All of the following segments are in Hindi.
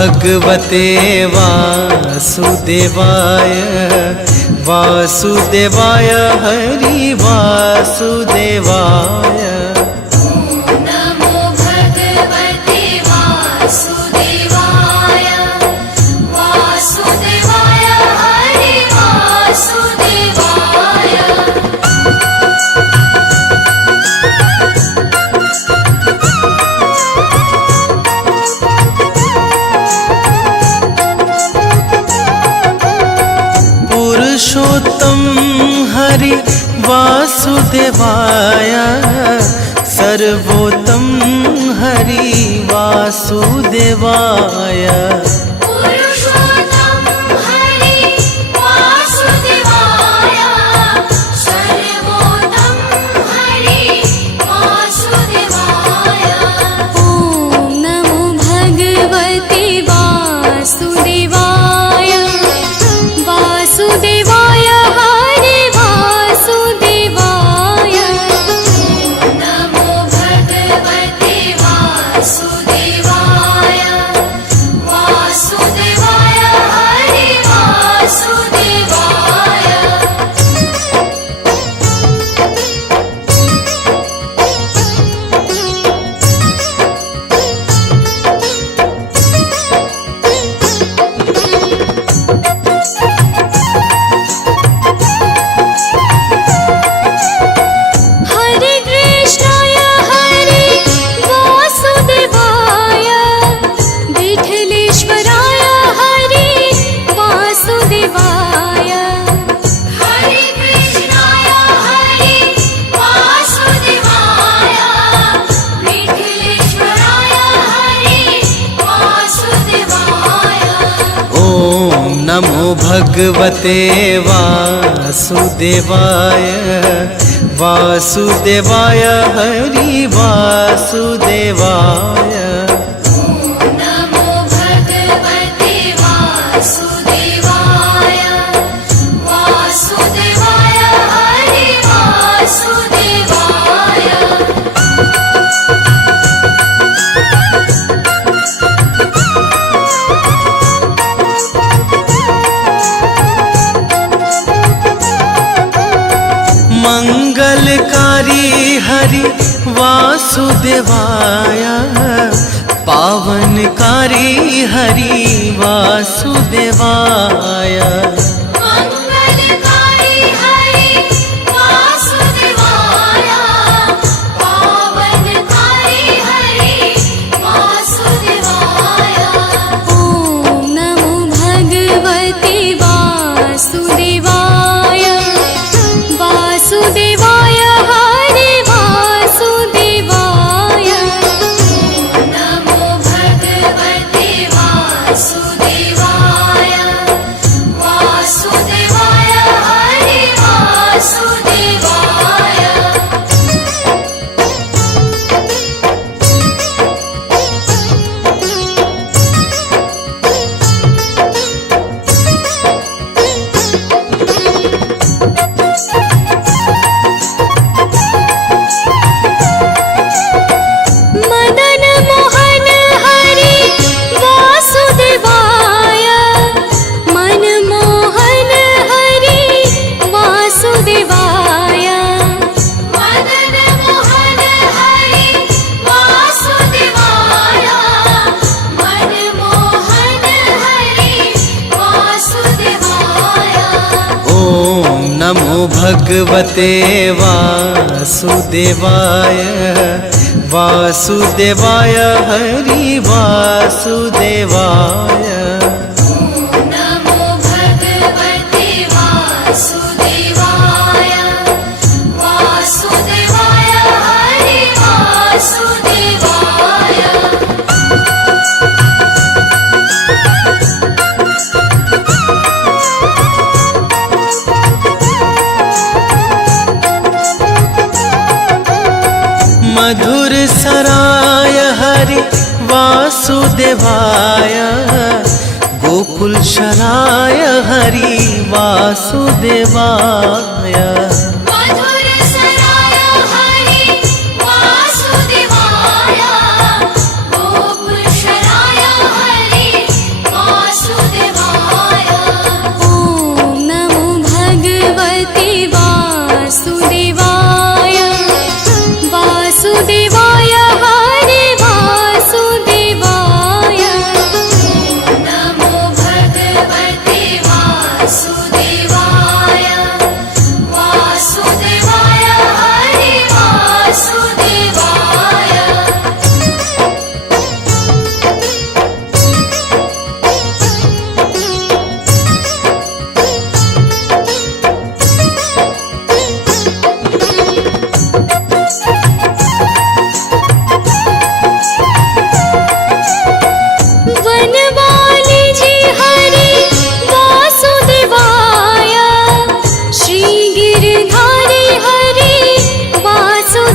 भगवते वासुदेवाय वासुदेवाय हरि वासुदेवाय। नमो भगवते वासुदेवाय वासुदेवाय हरि वासुदेवाय। पुरुषोत्तम हरि वासुदेवाय सर्वोत्तम हरि वासुदेवाय। पुरुषोत्तम हरि वासुदेवाय सर्वोत्तम हरि वासुदेवाय। ॐ नमो भगवते वासुदेवाय वासुदेवाय हरि वासुदेवाय। नमो भगवते वासुदेवाय वासुदेवाय हरि वासुदेवाय। हरे कृष्णाय हरि वासुदेवाय विठलेश्वराय हरि वासुदेवाय। हरे कृष्णाय हरि वासुदेवाय विठलेश्वराय हरि वासुदेवाय। ॐ नमो भगवते वासुदेवाय वासुदेवाय हरि वासुदेवाय। नमो भगवते वासुदेवाय वासुदेवाय हरि वासुदेवाय। मंगलकारी हरि वासुदेवाय पावनकारी हरि वासुदेवाय। मंगलकारी हरि वासुदेवाय पावनकारी हरि वासुदेवाय। ॐ नमो भगवते वासुदेवाय वासुदेवाय हरि वासुदेवाय। नमो भगवते वासुदेवाय वासुदेवाय हरि वासुदेवाय। मदन मोहन हरि वासुदेवाय मनमोहन हरि वासुदेवाय। मदन मोहन हरि वासुदेवाय मनमोहन हरि वासुदेवाय। ॐ नमो भगवते वासुदेवाय वासुदेवाय हरि वासुदेवाय। नमो भगवते वासुदेवाय वासुदेवाय हरि वासुदेवाय। मधुर सराय हरि वासुदेवाय गोकुल शराय हरि वासुदेवाय। मधुर सराय हरि वासुदेवाय गोकुल शराय हरि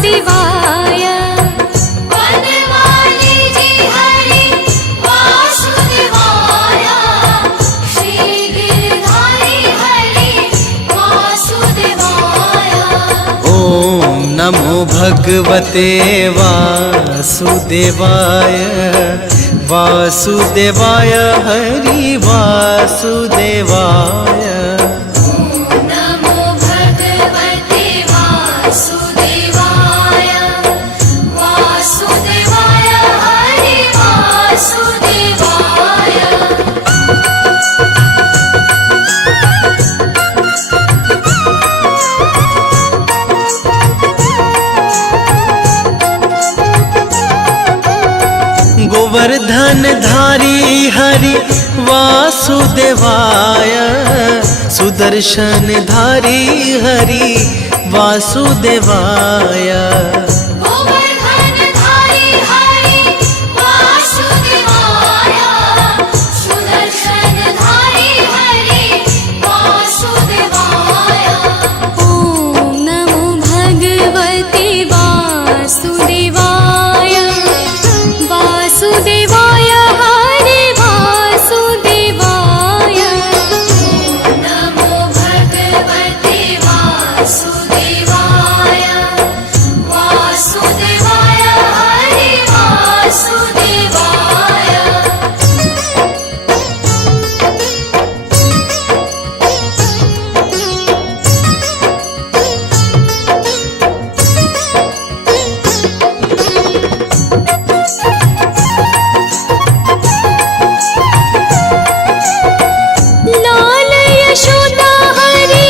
वासुदेवाय वनमाली जी हरि वासुदेवाय श्री गिरधारी हरि वासुदेवाय ॐ नमो भगवते वासुदेवाय वासुदेवाय हरि वासुदेवाय नमो भगवते वासुदेवाय वासुदेवाय हरि वासुदेवाय गोवर्धन धारी हरि वासुदेवाय सुदर्शन धारी हरि वासुदेवाय गोवर्धन धारी हरि वासुदेवाय सुदर्शन धारी हरि वासुदेवाय ॐ नमो भगवते वासुदेवाय वासुदेवाय हरि वासुदेवाय नमो भगवते वासुदेवाय वासुदेवाय हरि वासुदेवाय लाल यशोदा हरि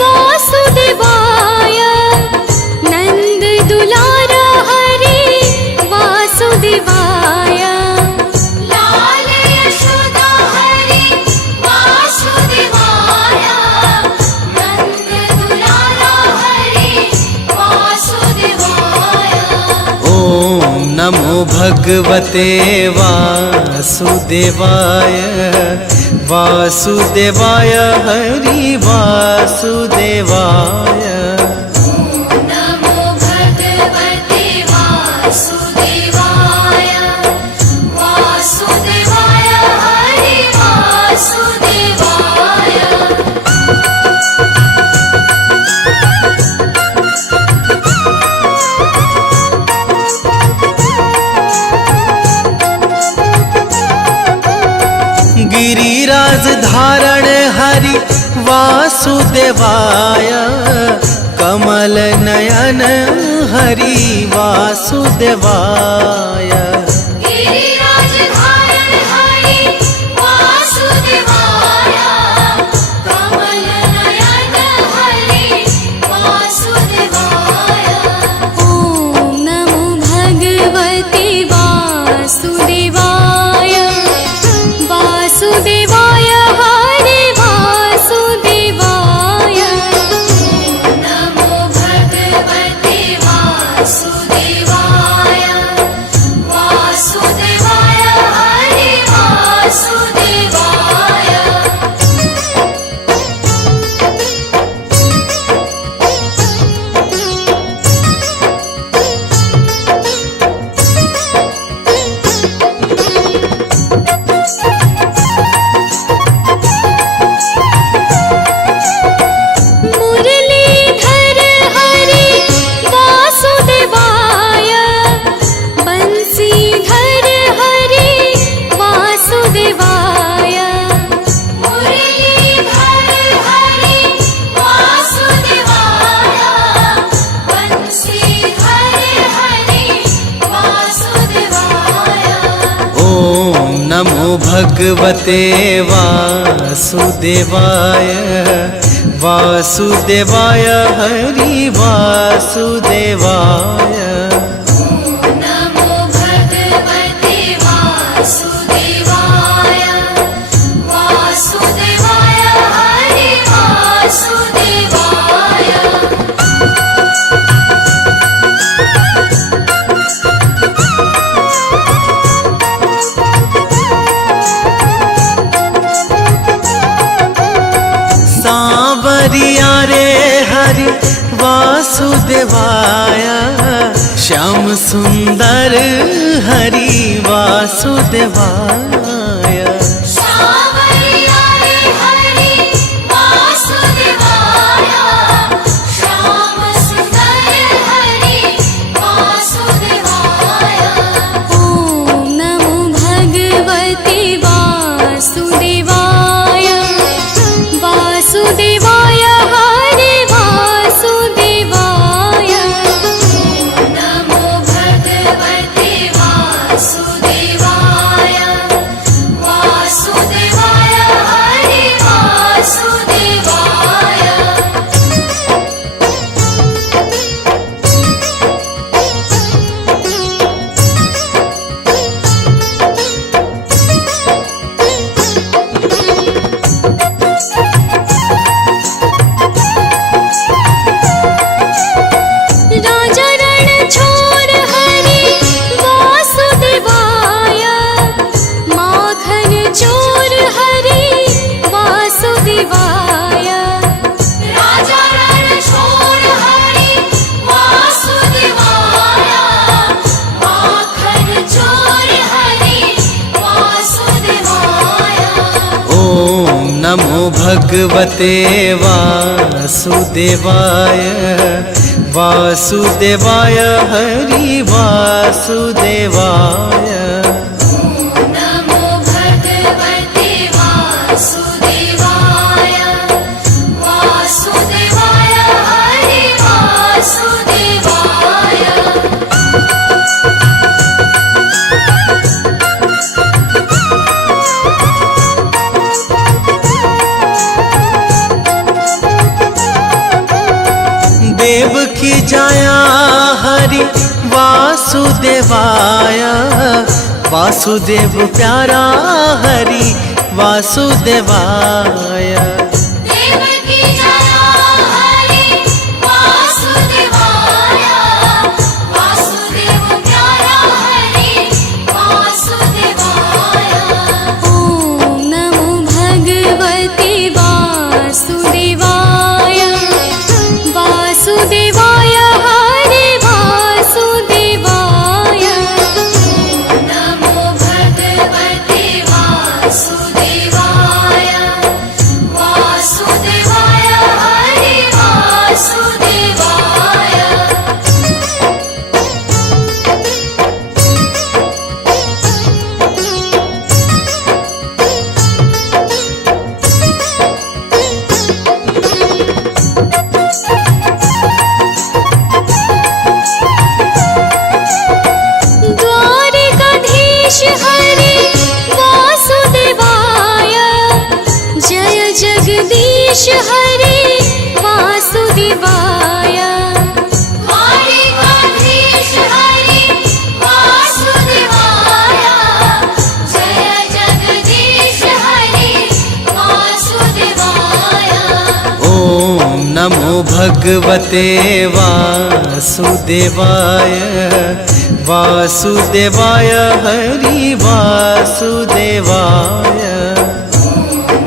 वासुदेवाय नंद दुलारा हरि वासुदेवाय लाल यशोदा हरि वासुदेवाय नंद दुलारा हरि वासुदेवाय ॐ नमो भगवते वासुदेवाय वासुदेवाय हरि वासुदेवाय नमो भगवते वासुदेवाय वासुदेवाय हरि वासुदेवाय गिरिराज धारण हरि वासुदेवाय कमल नयन हरि वासुदेवाय गिरिराज धारण हरि वासुदेवाय कमल नयन हरि वासुदेवाय ॐ नमो भगवते वासुदेवाय वासुदेवाय हरि वासुदेवाय नमो भगवते वासुदेवाय वासुदेवाय हरि वासुदेवाय मुरलीधर हरि वासुदेवाय बंसीधर हरि वासुदेवाय मुरलीधर हरि वासुदेवाय बंसीधर हरि वासुदेवाय ॐ नमो भगवते वासुदेवाय वासुदेवाय हरि वासुदेवाय नमो भगवते वासुदेवाय वासुदेवाय हरि वासुदेवाय सांवरिया रे हरि वासुदेवाय श्याम सुंदर हरि वासुदेवाय। श्यामरियारे हरि वासुदेवाय। श्याम सुंदर हरि वासुदेवाय। ॐ नमो भगवते वासुदेवाय। वासुदेवाय हरे वासुदेवाय। नमो भगवते वासुदेवाय। वासुदेवाय हरि वासुदेवाय। राजा रण छोड़ हरि वासुदेवाय। माखन चोर हरि वासुदेवाय। राजा रण छोड़ हरि वासुदेवाय। माखन चोर हरि वासुदेवाय। ॐ नमो भगवते वासुदेवाय। वासुदेवाय हरि वासुदेवाय। नमो भगवते वासुदेवाय। वासुदेवाय हरि वासुदेवाय। देव की जाया हरि वासुदेवाय। वासुदेव प्यारा हरि वासुदेवाय। देवकी जया हरि वासुदेवाय। वासुदेव प्यारा हरि वासुदेवाय। ॐ नमो भगवते वासुदेवाय। वासुदेवाय हरे वासुदेवाय। नमो भगवते वासुदेवाय। वासुदेवाय हरि वासुदेवाय। द्वारिकाधीश हरे वासुदेवाय। जय जगदीश हरे वासुदेवाय। द्वारिकाधीश हरि वासुदेवाय। जय जगदीश हरि वासुदेवाय। ॐ नमो भगवते वासुदेवाय। वासुदेवाय हरि वासुदेवाय।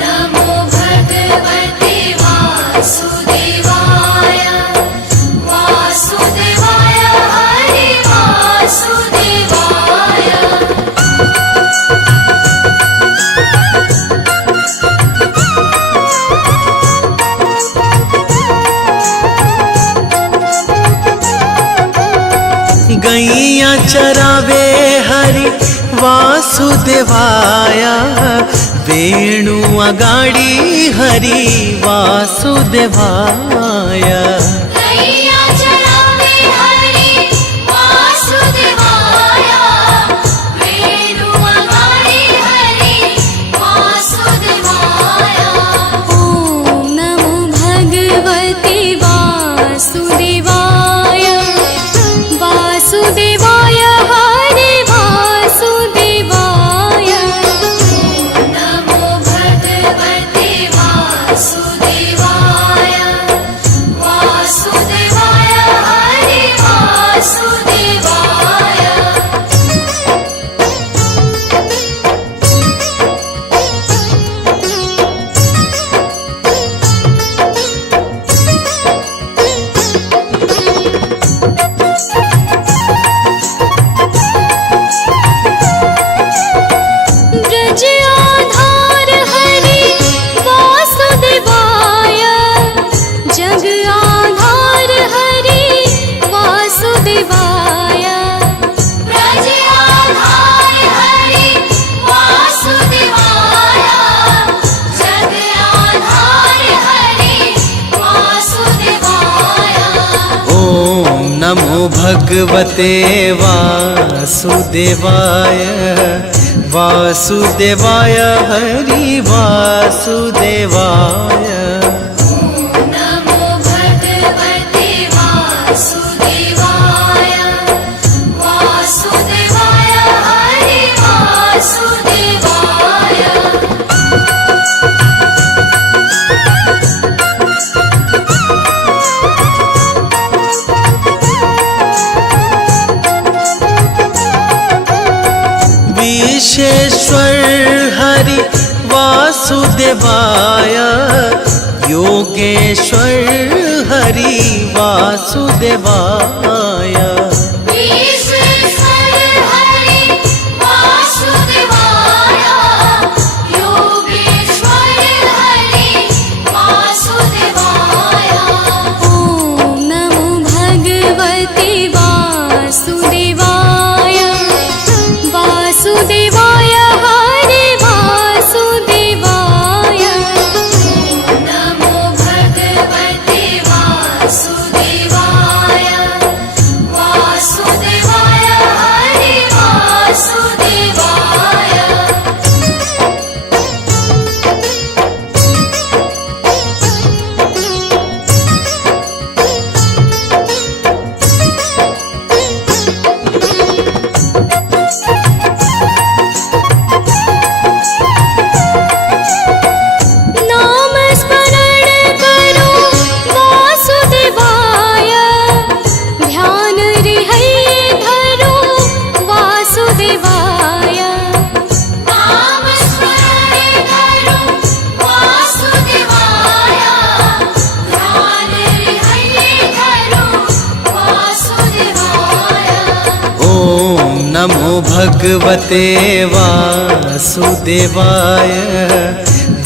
नमो भगवते वासुदेवाय। वासुदेवाय हरि वासुदेवाय। गैया चरावे हरि वासुदेवाय। वेणु अगाड़ी हरि वासुदेवाय। गैया चरावे हरि वासुदेवाय। वेणु अगाड़ी हरि वासुदेवाय। ॐ नमो भगवते वासुदेवाय। वासुदेवाय हरे वासुदेवाय। नमो भगवते वासुदेवाय। भगवते वासुदेवाय वासुदेवाय हरि वासुदेवाय। नमो भगवते वासुदेवाय वासुदेवाय हरि वासुदेवाय। विश्वेश्वर हरि वासुदेवाय योगेश्वर हरि वासुदेवाय। विश्वेश्वर हरि वासुदेवाय योगेश्वर हरि वासुदेवाय। ॐ नमो भगवते वासुदेवाय वासुदेवाय हरे वासुदेवाय। नमो भगवते वासुदेवाय वासुदेवाय हरि वासुदेवाय। नाम स्मरण करो वासुदेवाय ध्यान रिहै धरो वासुदेवाय। नाम स्मरण करो वासुदेवाय ध्यान रिहै धरो वासुदेवाय। ॐ नमो भगवते वासुदेवाय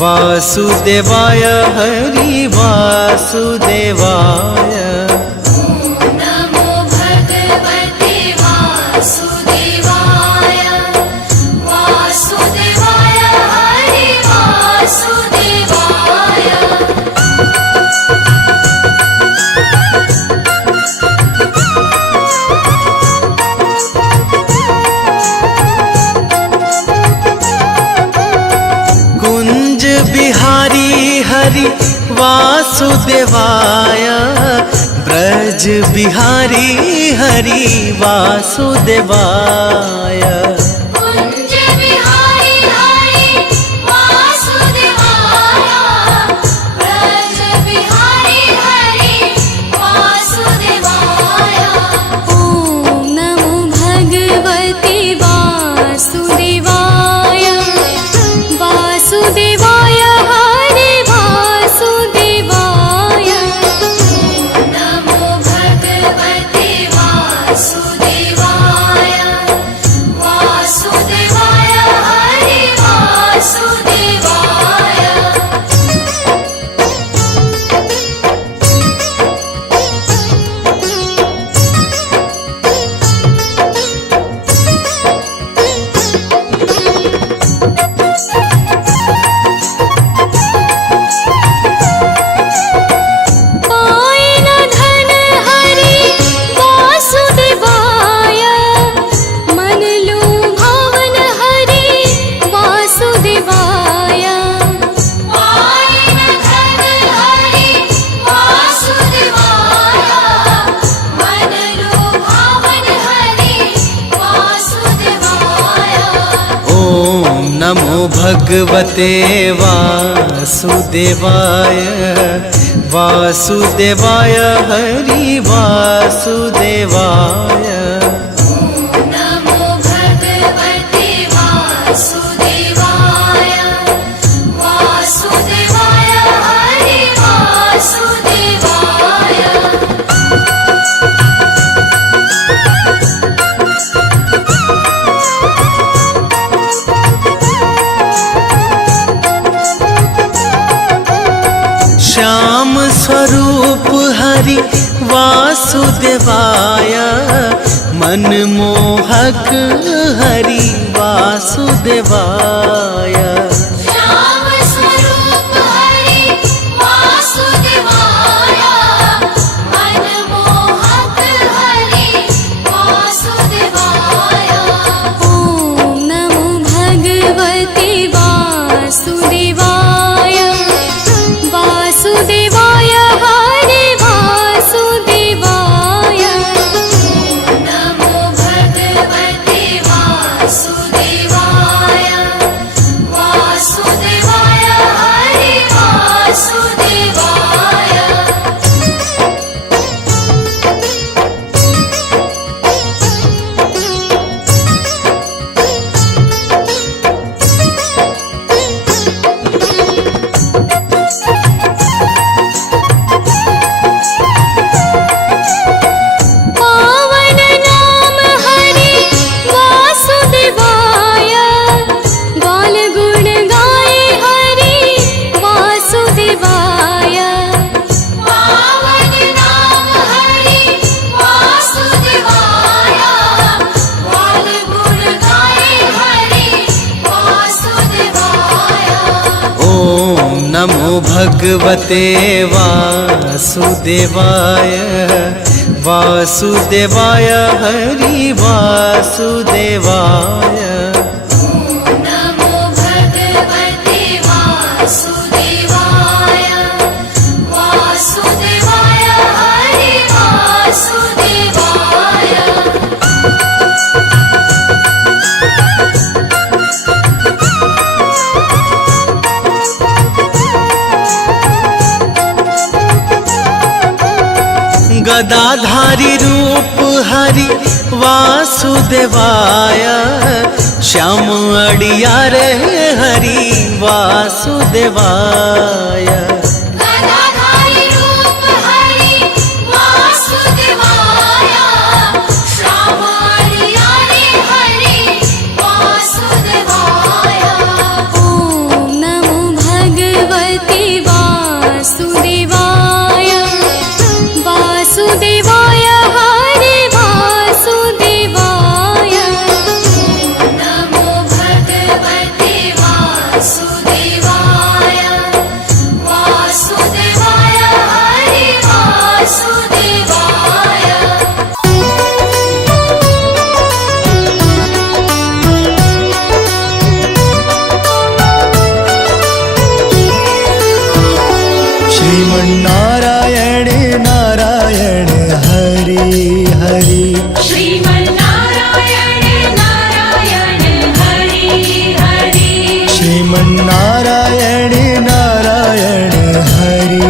वासुदेवाय हरि वासुदेवाय। नमो भगवते वासुदेवाय वासुदेवाय हरि वासुदेवाय। कुंज बिहारी हरि वासुदेवाय ब्रज बिहारी हरि वासुदेवाय। कुंज बिहारी हरि वासुदेवाय ब्रज बिहारी हरि वासुदेवाय। ॐ नमो भगवते वासुदेवाय वासुदेवाय हरे वासुदेवाय। नमो भगवते वासुदेवाय वासुदेवाय हरि वासुदेवाय। पाए न धन हरि वासुदेवाय मन लुभावन हरि वासुदेवाय। पाए न धन हरि वासुदेवाय मन लुभावन हरि वासुदेवाय। ॐ नमो भगवते वासुदेवाय वासुदेवाय हरि वासुदेवाय। नमो भगवते वासुदेवाय वासुदेवाय हरि वासुदेवाय। श्याम स्वरूप हरि वासुदेवाय मनमोहक हरि वासुदेवाय। श्याम स्वरूप हरि वासुदेवाय मनमोहक हरि भगवते वासुदेवाय वासुदेवाय हरि वासुदेवाय। नमो भगवते वासुदेवाय वासुदेवाय हरि वासुदेवाय। गदाधारी रूप हरि वासुदेवाय श्याम अड़ियार हरि वासुदेवाय। गदाधारी रूप हरि वासुदेवाय श्याम अड़ियारे हरि वासुदेवाय। ॐ नमो भगवते वासुदेवाय वासुदेवाय हरे वासुदेवाय। नमो भगवते वासुदेवाय वासुदेवाय हरि वासुदेवाय। श्रीमन्नारायण नारायण हरि हरि। श्रीमन्नारायण नारायण हरि हरि। श्रीमन्नारायण नारायण हरि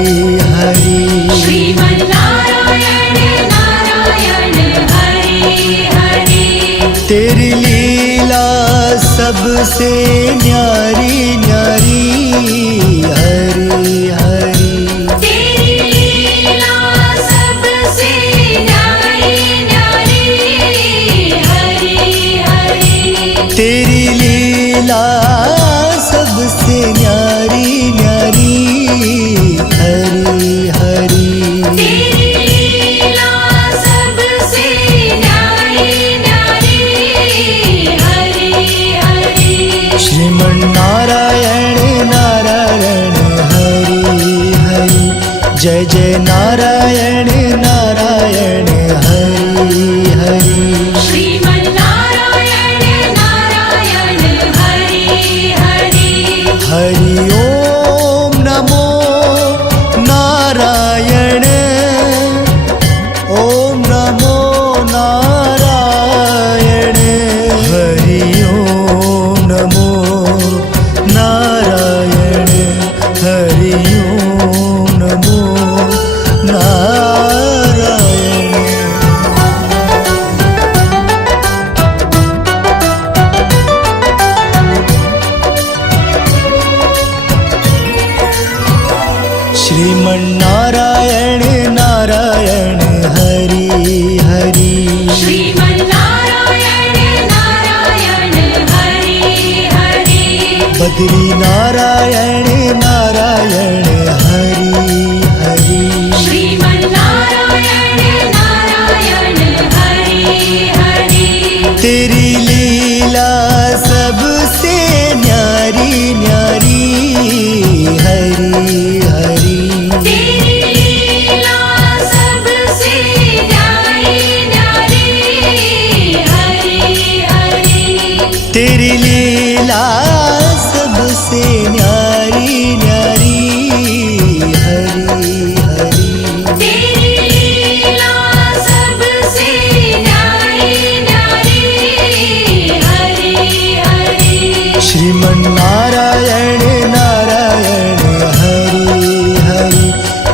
हरि। श्रीमन्नारायण नारायण हरि हरि। तेरी लीला सबसे न्यारी न्यारी हरि हरि। तेरी लीला सबसे न्यारी न्यारी हरि हरि। तेरी लीला सबसे न्यारी न्यारी हरि हरि। तेरी लीला सबसे न्यारी न्यारी हरि हरि। श्रीमन्नारायण नारायण हरि हरि। जय जय नारायण नारायण हरि हरि। श्रीमन्नारायण नारायण हरि हरि। हरि ओम नमो नारायण। ओम नमो नारायण। हरि ओम नमो नारायण। हरि ओम नमो नारायण। श्रीमन्नारायण नारायण हरि हरि। श्रीमन्नारायण नारायण हरि हरि। बद्री नारायण नारायण हरि हरि। श्रीमन्नारायण नारायण हरि हरि। तेरी लीला सबसे न्यारी न्यारी हरि हरि। तेरी लीला सबसे न्यारी न्यारी हरि हरि। तेरी लीला सबसे न्यारी न्यारी हरि हरि। तेरी लीला सबसे न्यारी न्यारी हरि हरि। श्रीमन्नारायण नारायण हरि हरि।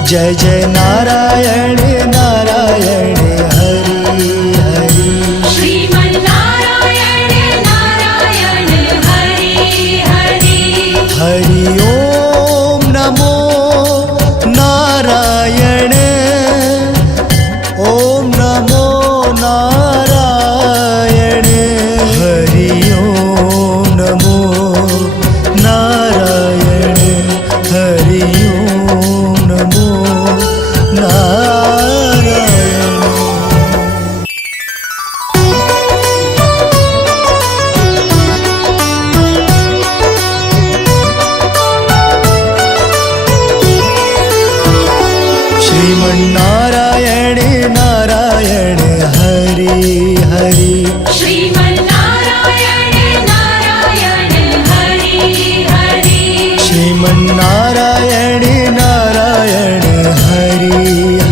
जय जय नारायण नारायण हरि हरि। श्रीमन्नारायण नारायण हरि हरि। हरि ओम नमो नारायण। ओम नमो नारायण। हरि ओम नमो नारायण। हरि ओम नमो नारायण। हरि श्रीमन्नारायण नारायण हरि हरि श्रीमन्नारायण नारायण हरि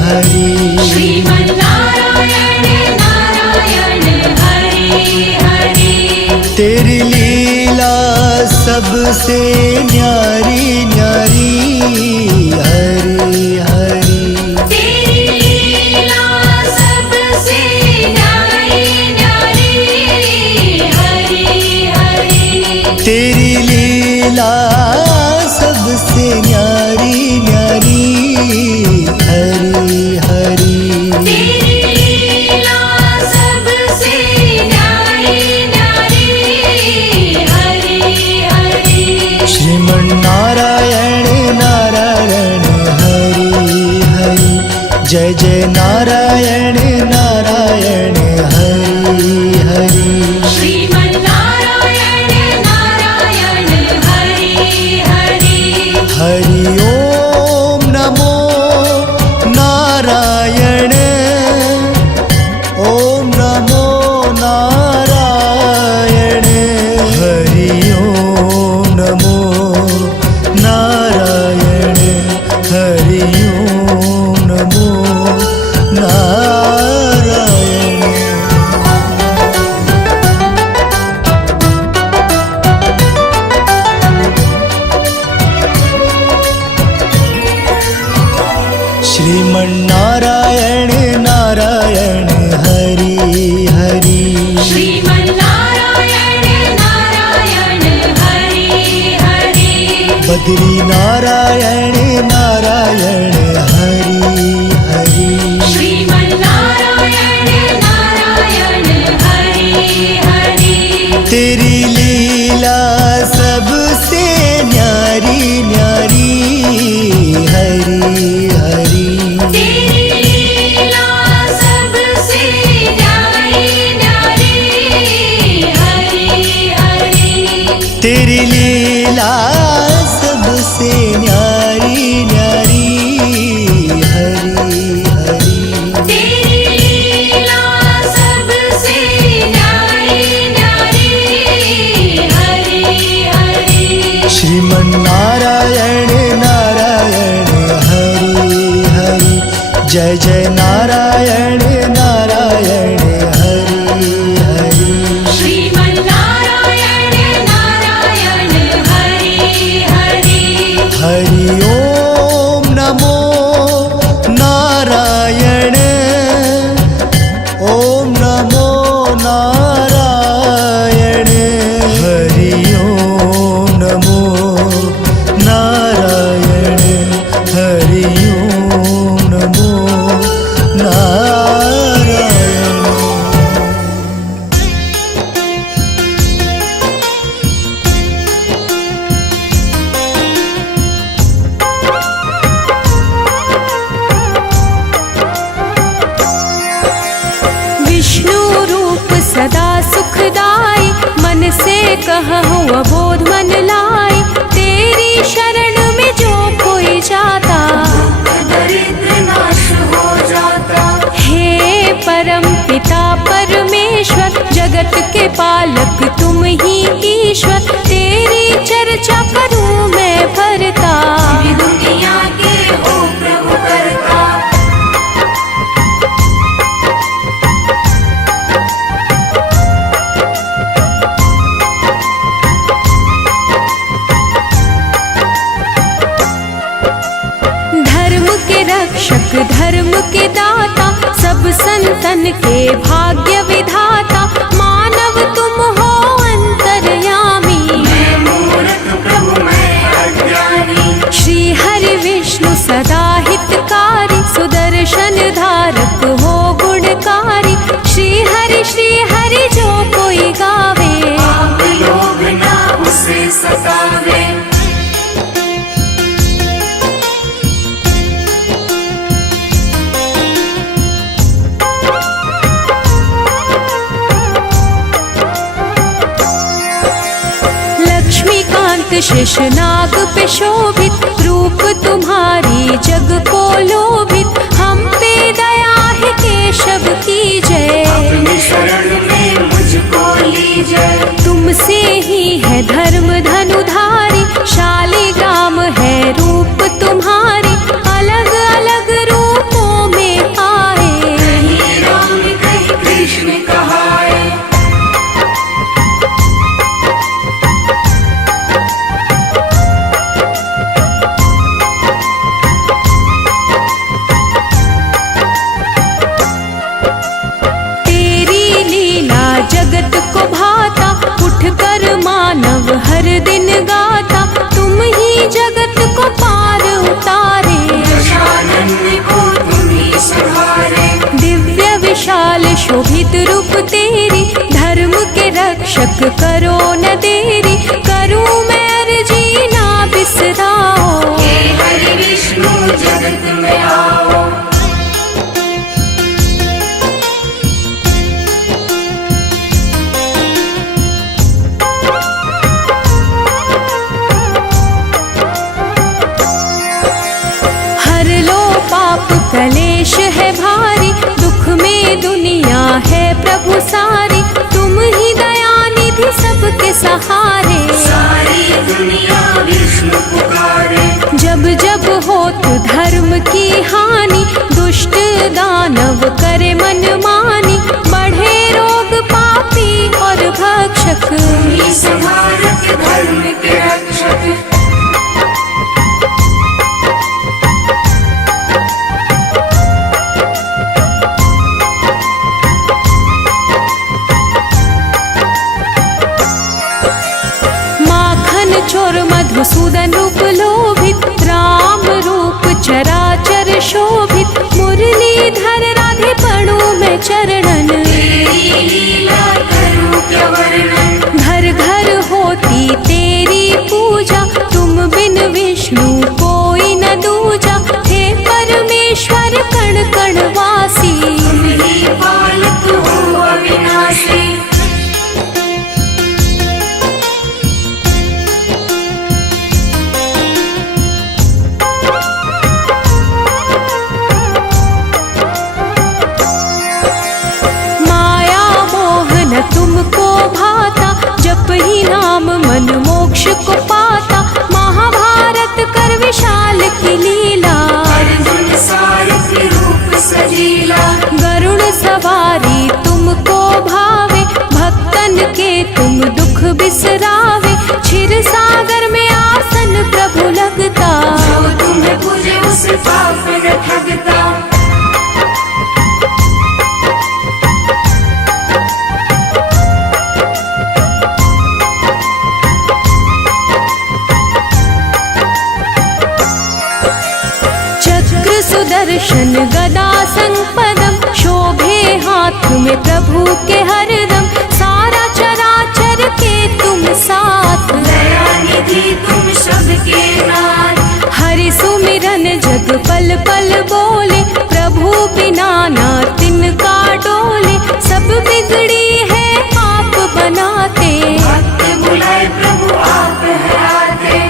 हरि श्रीमन्नारायण नारायण हरि हरि तेरी लीला सबसे न्यारी न्यारी हरि हरि तेरी लीला सबसे न्यारी न्यारी हरि हरि तेरी लीला सबसे न्यारी न्यारी हरि हरि तेरी लीला सबसे न्यारी न्यारी हरि हरि श्रीमन्नारायण नारायण हरि हरि जय जय नारायण नारायण हरि हरि श्रीमन्नारायण नारायण हरि हरि हरि ओम नमो नारायण ओम नमो नारायण हरि ओम नमो नारायण हरि ओम नमो नारायण श्रीमन्नारायण नारायण हरि हरि श्रीमन्नारायण नारायण हरि हरि बद्री नारायण नारायण हरि हरि श्रीमन्नारायण नारायण हरि हरि तेरी लीला सबसे न्यारी न्यारी हरि हरि तेरी लीला सबसे न्यारी न्यारी हरि हरि तेरी लीला सबसे न्यारी न्यारी हरि हरि तेरी लीला सबसे न्यारी न्यारी हरि हरि श्रीमन्नारायण नारायण हरि हरि जय जय नारायण नारायण हरि हरि श्रीमन्नारायण नारायण हरि हरि हरि ओम नमो नारायण ओम नमो नारायण हरि ओम नमो नारायण हरि ओम नमो नारायण विष्णु रूप सदा सुखदाई, मन से कहूँ अबोध मन लाई। तेरी शरण में जो कोई जाता, दरिद्र नाश हो जाता। हे परम पिता परमेश्वर, जगत के पालक तुम ही ईश्वर। तेरी चर्चा करूँ मैं भरता, दुनिया के हो प्रभु करता। धर्म के रक्षक धर्म के दाता, सब संतन के भाग्य विधाता। मानव तुम हो अंतर्यामी, मैं मूर्ख प्रभु मैं अज्ञानी। श्री हरि विष्णु सदा हितकारी, सुदर्शन धारक हो गुणकारी। श्री हरि जो कोई गावे, पाप लोग ना उसे सतावे। लक्ष्मीकांत शेषनाग पे शोभित, रूप तुम्हारी जग को लोभित। हम पे दया है केशव की जय। अपनी शरण में मुझको लीजिए। तुमसे ही है धर्म धनुधारी, शालिग्राम है रूप तुम्हारी, अलग अलग रूपों में आए। कहीं राम कहीं कृष्ण कहाए। तेरी लीला जगत को भाता, उठ कर मानव हर दिन गाता, तुम ही जगत को पार उतारे। दशानन को तुम ही संहारे। दिव्य विशाल शोभित रूप तेरी, धर्म के रक्षक करो न देरी, करूं मैं अर्जी ना बिसराओ। हे हरि विष्णु जगत में आओ। हर लो पाप कलेश है भारी, दुख में दुनिया है प्रभु सारी, तुम ही दया निधि सबके सहारे। सारी दुनिया विष्णु पुकारे। जब जब होत धर्म की हानि, दुष्ट दानव करे मनमानी, बढ़े रोग पापी और भक्षक। ही संहारक धर्म के रक्षक। माखन चोर मधुसूदन रूप लोभित, राम रूप चराचर शोभित, मुरलीधर राधे पड़ू में चरणन। तेरी लीला करूं क्या वर्णन। घर घर होती तेरी पूजा, तुम बिन विष्णु कोई न दूजा, हे परमेश्वर कण कण वासी। तुम ही पालक हो अविनाशी। माया मोह न तुमको भाता, जप ही नाम मन मोक्ष को पाता, महाभारत कर विशाल की लीला। अर्जुन सारथी रूप सजीला। गरुड़ सवारी तुमको भावे, भक्तन के तुम दुख बिसरावे, क्षीर सागर में आसन प्रभु लगता। जो तुम्हें पूजे उसे पाप न ठगता। चक्र सुदर्शन गदा संपदम, शोभे हाथ में प्रभु के हरदम, सारा चराचर के तुम साथ। दया निधि तुम सबके नाथ। हरि सुमिरन जग पल पल बोले, प्रभु बिना ना तिनका डोले, सब बिगड़ी है आप बनाते। भक्त बुलाए प्रभु आप है आते।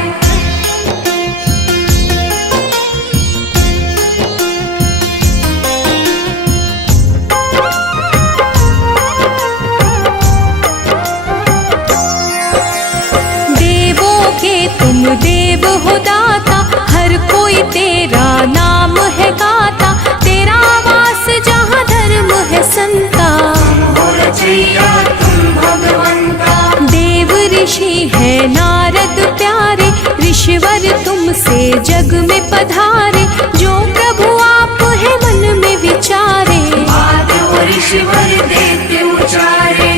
देवों के तुम देव हो दाता, हर कोई तेरा नाम है गाता, तेरा वास जहाँ धर्म है संता। हो रचैया तुम भगवंता। देव ऋषि है नारद प्यारे, ऋषिवर तुमसे जग में पधारे, जो प्रभु आप है मन में विचारे। बात वो ऋषिवर देते उचारे।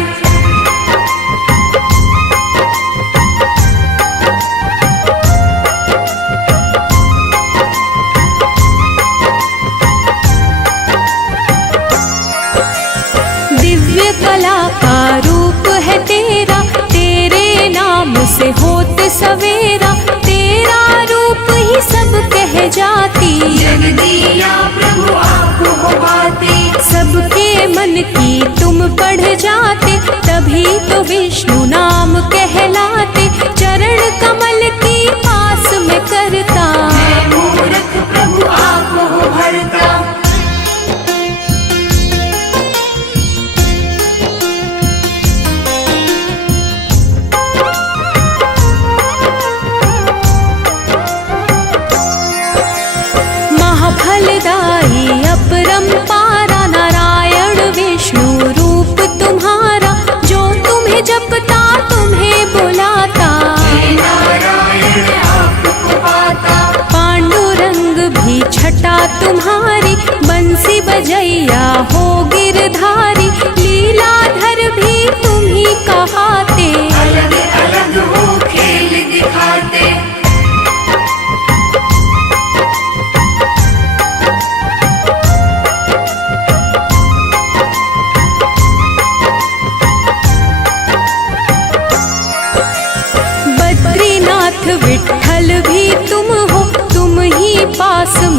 दिव्य कला का रूप है तेरा, तेरे नाम से होत सवेरा, तेरा रूप ही सब कह जाती। जगदिया प्रभु आप हो बाती। सबके मन की तुम पढ़ जाते, तभी तो विष्णु नाम कहलाते, चरण कमल की पास में करता। मैं मूर्ख प्रभु आप हो भरता।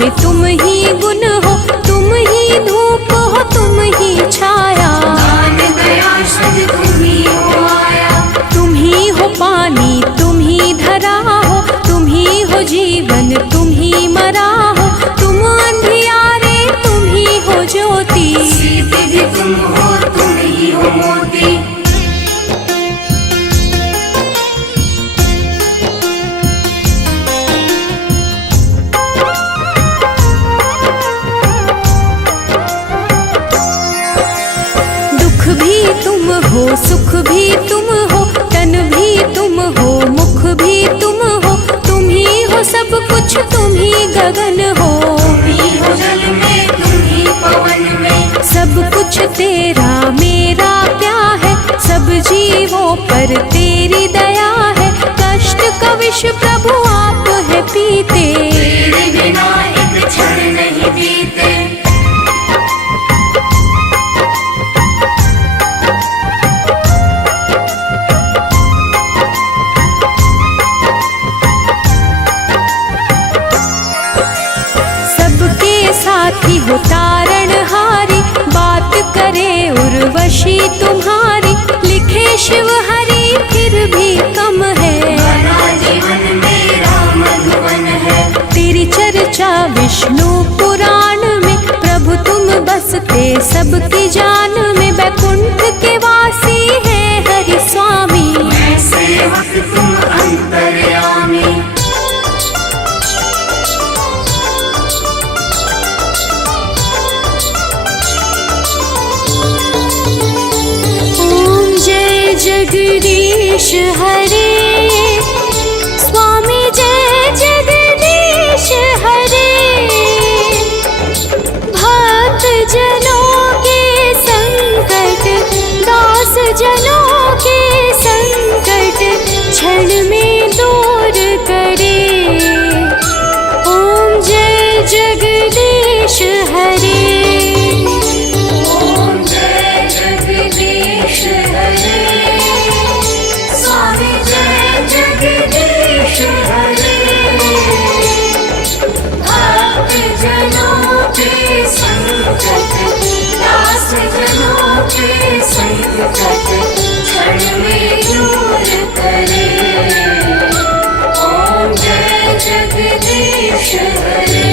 स्वामी तुम ही गुण हो, तुम ही धूप हो, तुम ही छाया। दान दया शुद्ध तुम ही हो आया। तुम ही हो पानी, तुम ही धरा हो, तुम ही हो जीवन, तुम ही मरा हो। तुम अंधियारे, तुम ही हो ज्योति। सीते भी तुम हो, तुम ही हो मोती। दुख भी तुम हो, सुख भी तुम हो, तन भी तुम हो, मुख भी तुम हो। तुम ही हो सब कुछ, तुम ही गगन हो। तुम ही हो जल में, तुम ही पवन में। सब कुछ तेरा मेरा प्या है, सब जीवों पर तेरी दया है। कष्ट का विष प्रभु आप है पीते, तेरे बिना एक क्षण नहीं बीते। सबके साथी हो तारणहारी, बात करे उर्वशी तुम्हारी। लिखे शिव हरि फिर भी कम है, बना जीवन मेरा मधुबन है। तेरी चर्चा विष्णु पुराण में, प्रभु तुम बसते सबकी जान में। वैकुंठ के वासी है हरि स्वामी, मैं सेवक तुम अंतर्यामी। ओम जय जगदीश हरे, स्वामी जय जगदीश हरे। भक्त जनों के संकट, दास जनों के संकट क्षण में दूर करे। ओम जय जगदीश हरे। ओम जय जगदीश हरे, स्वामी जय जगदीश हरे। भक्त जनों के संकट, दास जनों के संकट क्षण में दूर करे। ओम जय जगदीश हरे।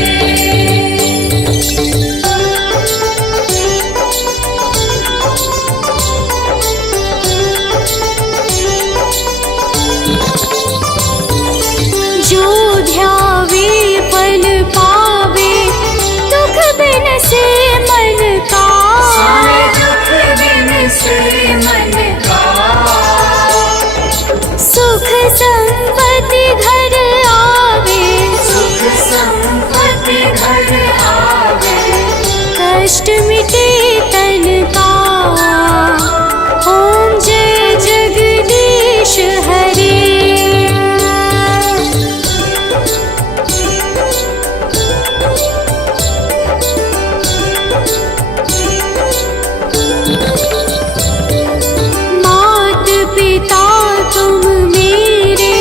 जो ध्यावे फल पावे, दुख बिन से मन का। सारे दुख बिन से मन का। सुख संपत्ति घर आवे, सुख संपत्ति घर आवे। कष्ट मिटे तन का। ओम जय जगदीश हरे। मात पिता तुम मेरे,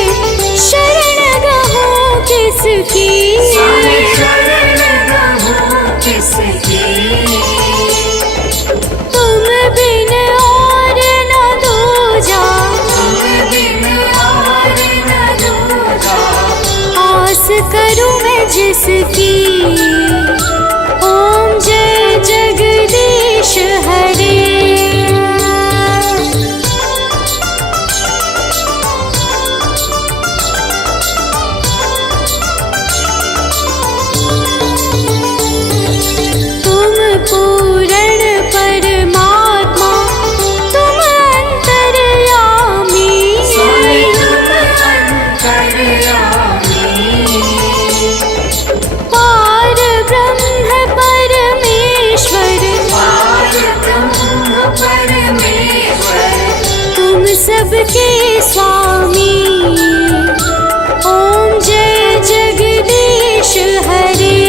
शरण गहो किसकी। सारे शरण गहो किसकी। तुम बिन और न दूजा, तुम बिन और न दूजा। आस करूं मैं जिसकी। ओम जय जगदीश हरे। तुम पूर्ण परमात्मा, तुम अंतर्यामी। सारे तुम अंतर्यामी। पार ब्रह्म परमेश्वर, पार ब्रह्म परमेश्वर। तुम सबके स्वामी। ओम जय जगदीश हरे।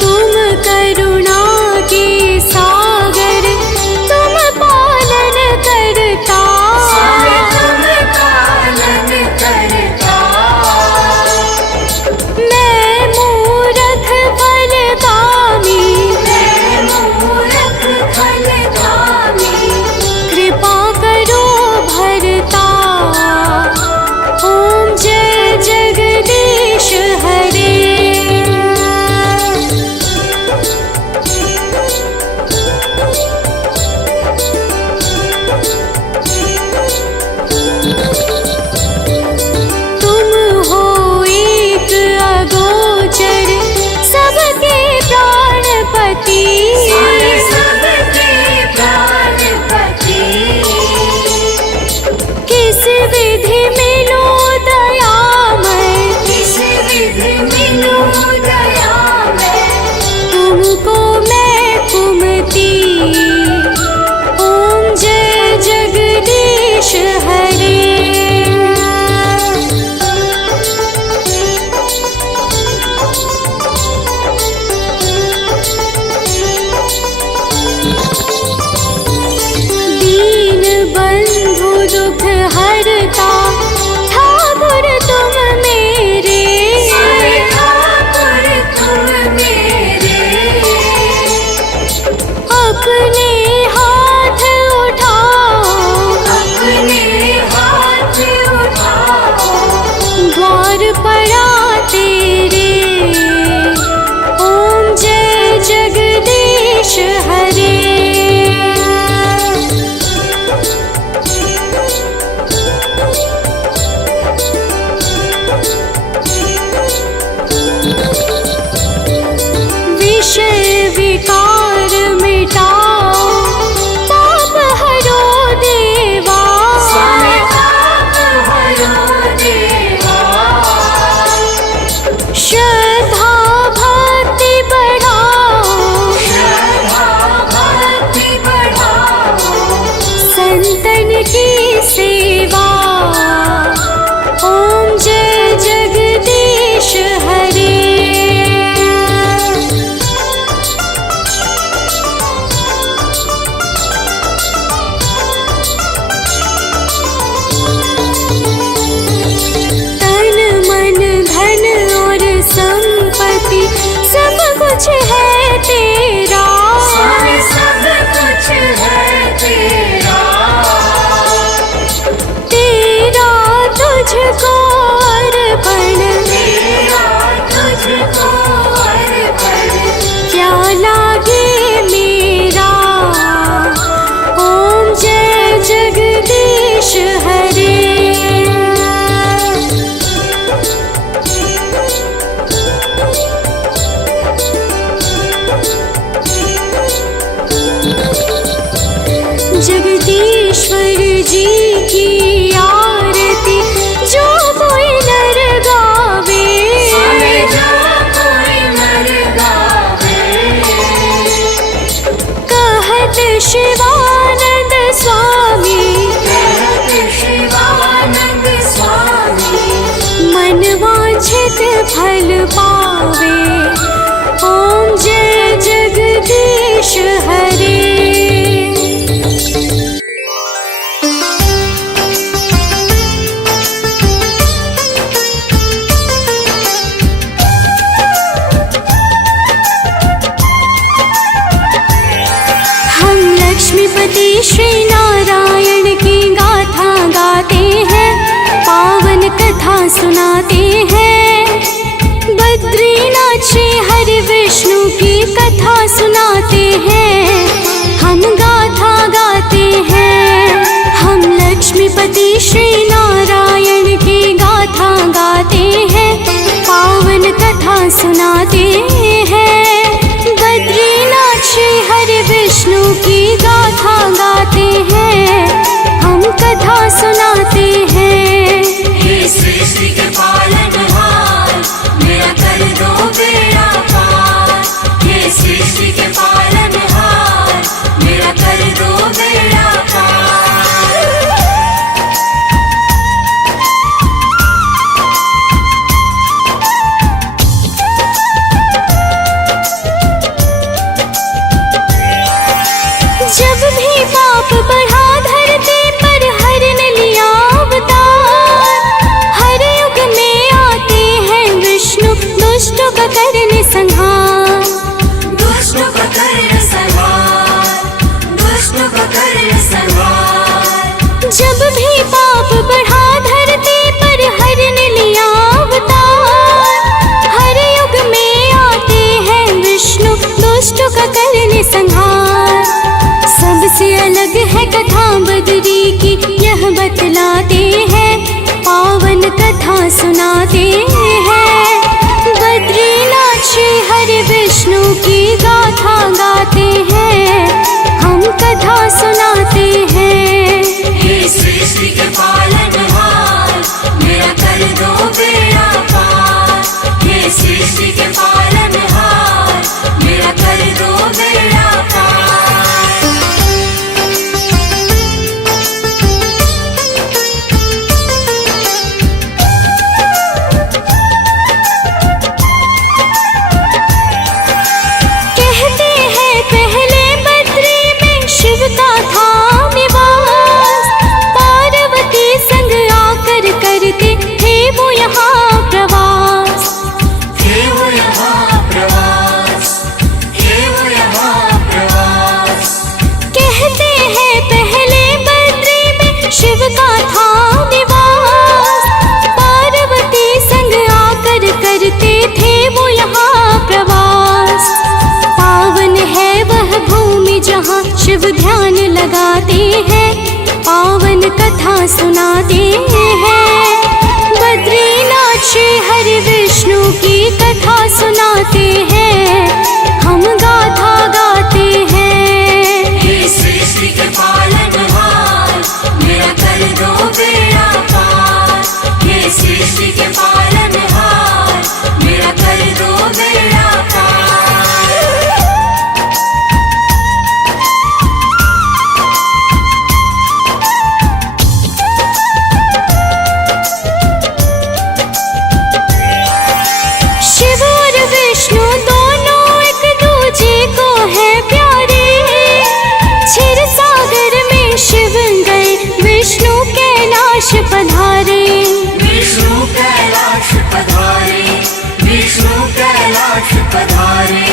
तुम करुणा के सागर, अमृत फल पावे। ओम जय जगदीश हरे। लक्ष्मीपति श्री नारायण की गाथा गाते हैं, पावन कथा सुनाते हैं। बद्रीनाथ श्री हरि विष्णु की कथा सुनाते हैं, हम गाथा गाते हैं। हम लक्ष्मीपति श्री नारायण की गाथा गाते हैं, पावन कथा सुनाते हैं। बद्रीनाथ श्री हरि विष्णु की गाथा गाते हैं, हम कथा सुनाते हैं। हे सृष्टि के पालनहार, मेरा कर दो बेड़ा पार। हे सृष्टि के पालनहार, मेरा कर दो बेड़ा पार। जब भी पाप बढ़ा धरती पर हरने लिया अवतार। हर युग में आते हैं विष्णु, दुष्टों का करने संहार। दुष्टों का करने संहार, दुष्टों का करने संहार। जब भी पाप बढ़ा धरती पर हरने लिया अवतार। हर युग में आते हैं विष्णु, दुष्टों का करने संहार। सबसे अलग है कथा बद्री की, यह बतलाते हैं, पावन कथा सुनाते हैं। बद्रीनाथ श्री हरि विष्णु की गाथा गाते हैं, हम कथा सुनाते हैं। हे सृष्टि के पालनहार, मेरा कर दो बेड़ा पार। हे सृष्टि के पालनहार, मेरा कर दो बेड़ा पार। कहते हैं पहले बद्री में शिव का था निवास। पार्वती संग आकर करते थे वो यहाँ प्रवास। हे वो यहाँ प्रवास, हे वो यहाँ प्रवास। कहते हैं पहले बद्री में शिव का था निवास। पार्वती संग आकर करते थे वो यहाँ प्रवास। पावन है वह भूमि जहाँ शिव ध्यान लगाते हैं, पावन कथा सुनाते हैं। बद्रीनाथ श्री हरि विष्णु की कथा सुनाते हैं, हम गाथा गाते हैं। हे सृष्टि के पालनहार, मेरा कर दो बेड़ा पार। हे सृष्टि के पालनहार, मेरा कर दो बेड़ा पार। शिव और विष्णु दोनों एक दूजे को है प्यारे। क्षीर सागर में शिव गए, विष्णु कैलाश पधारे। विष्णु कैलाश पधारे, विष्णु कैलाश पधारे।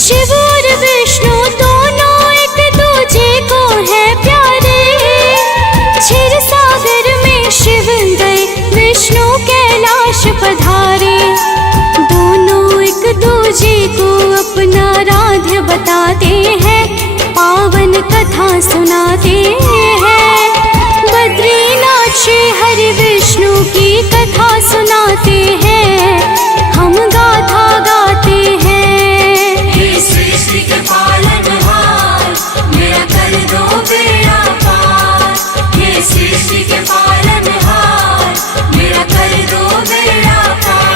शिव और विष्णु दोनों एक दूजे को है प्यारे। क्षीर सागर में शिव गए, विष्णु कैलाश पधारे। दोनों एक दूजे को अपना राध्य बताते हैं, पावन कथा सुनाते हैं। बद्रीनाथ श्री हरि विष्णु की कथा सुनाते हैं, हम गाथा गाते हैं। हे सृष्टि के पालनहार, मेरा कर दो बेड़ा पार। हे सृष्टि के पालनहार, मेरा कर दो बेड़ा पार।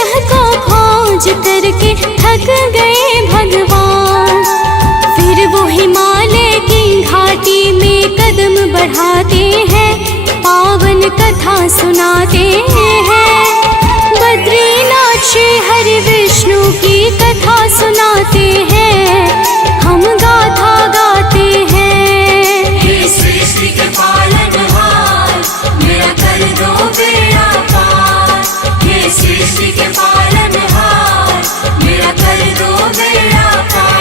ग्रह को खोज करके थक गए भगवान। फिर वो हिमालय की घाटी में कदम बढ़ाते हैं, पावन कथा सुनाते हैं। बद्रीनाथ श्री हरि विष्णु की कथा सुनाते हैं, हम गाथा गाते हैं। हे सृष्टि के पालनहार, मेरा कर दो बेड़ा पार। हे सृष्टि के पालनहार, मेरा कर दो बेड़ा पार।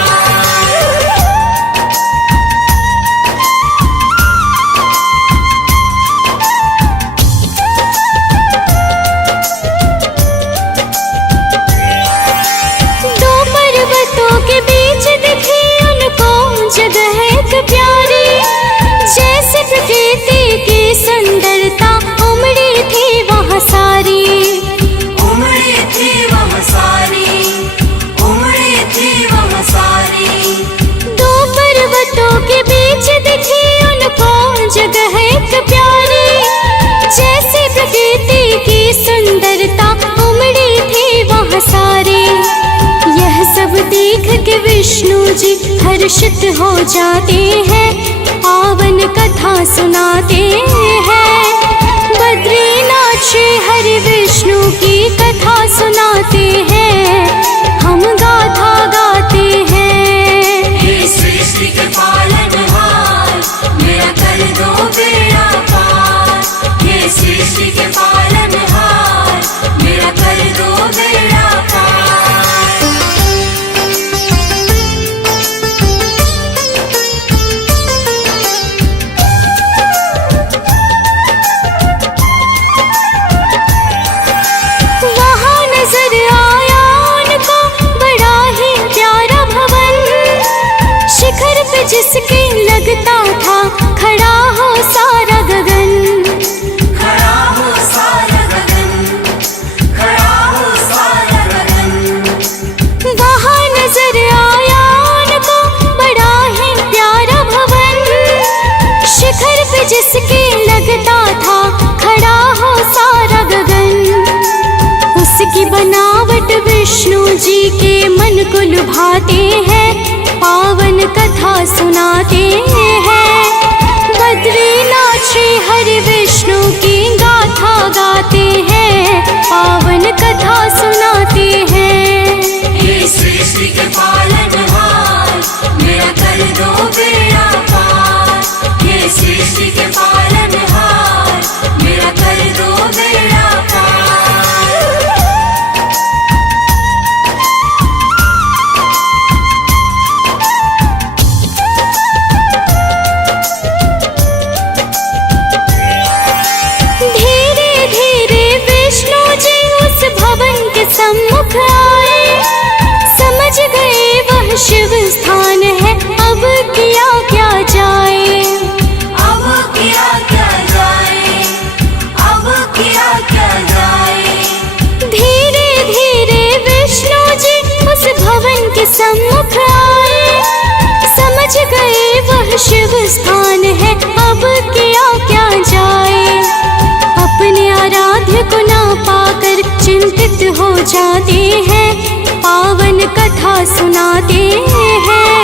दो पर्वतों के बीच दिखी उनको जगह एक प्यारी, जैसे प्रकृति की सुंदरता उमड़ी थी वहाँ सारी। उमड़ी थी वह सारी, उमड़ी थी वह सारी। दो पर्वतों के बीच दिखी उनको जगह एक प्यारी, जैसे प्रकृति की सुंदरता उमड़ी थी वहाँ सारी। यह सब देख के विष्णु जी हर्षित हो जाते हैं, पावन कथा सुनाते हैं। बद्रीनाथ श्री हरि विष्णु की कथा सुनाते हैं, हम गाथा गाते हैं। हे सृष्टि के पालनहार, मेरा कर दो बेड़ा पार। हे सृष्टि के पालनहार, मेरा कर दो बेड़ा पार। वहाँ नजर आया उनको बड़ा ही प्यारा भवन, शिखर पे जिसके लगता था खड़ा हो सारा गगन। खड़ा हो सारा गगन, खड़ा हो सारा गगन। वहाँ नजर आया उनको बड़ा ही प्यारा भवन, शिखर पे जिसके लगता था खड़ा हो सारा गगन। उसकी बनावट विष्णु जी के मन को लुभाते हैं, पावन कथा सुनाते हैं। बद्रीनाथ श्री हरि विष्णु की गाथा गाते हैं, पावन कथा सुनाते हैं। हे सृष्टि के पालनहार, मेरा कर दो बेड़ा पार। हे सृष्टि के पालनहार, मेरा कर दो बेड़ा पार। धीरे धीरे विष्णु जी उस भवन के सम्मुख आए, समझ गए वह शिव स्थान है, अब किया क्या जाए। अब किया क्या जाए, अब किया क्या जाए। धीरे धीरे विष्णु जी उस भवन के सम्मुख आए, समझ गए वह शिव स्थान है, अब किया क्या जाए। अपने आराध्य को ना पाकर चिंतित हो जाते हैं, पावन कथा सुनाते हैं।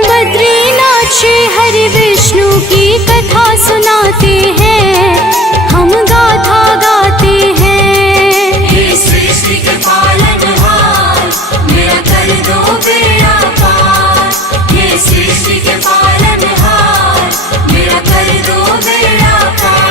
बद्रीनाथ श्री हरि विष्णु की कथा सुनाते हैं, हम गाथा गाते हैं। हे सृष्टि के पालनहार, मेरा कर दो बेड़ा पार। हे सृष्टि के पालनहार, मेरा कर दो बेड़ा पार।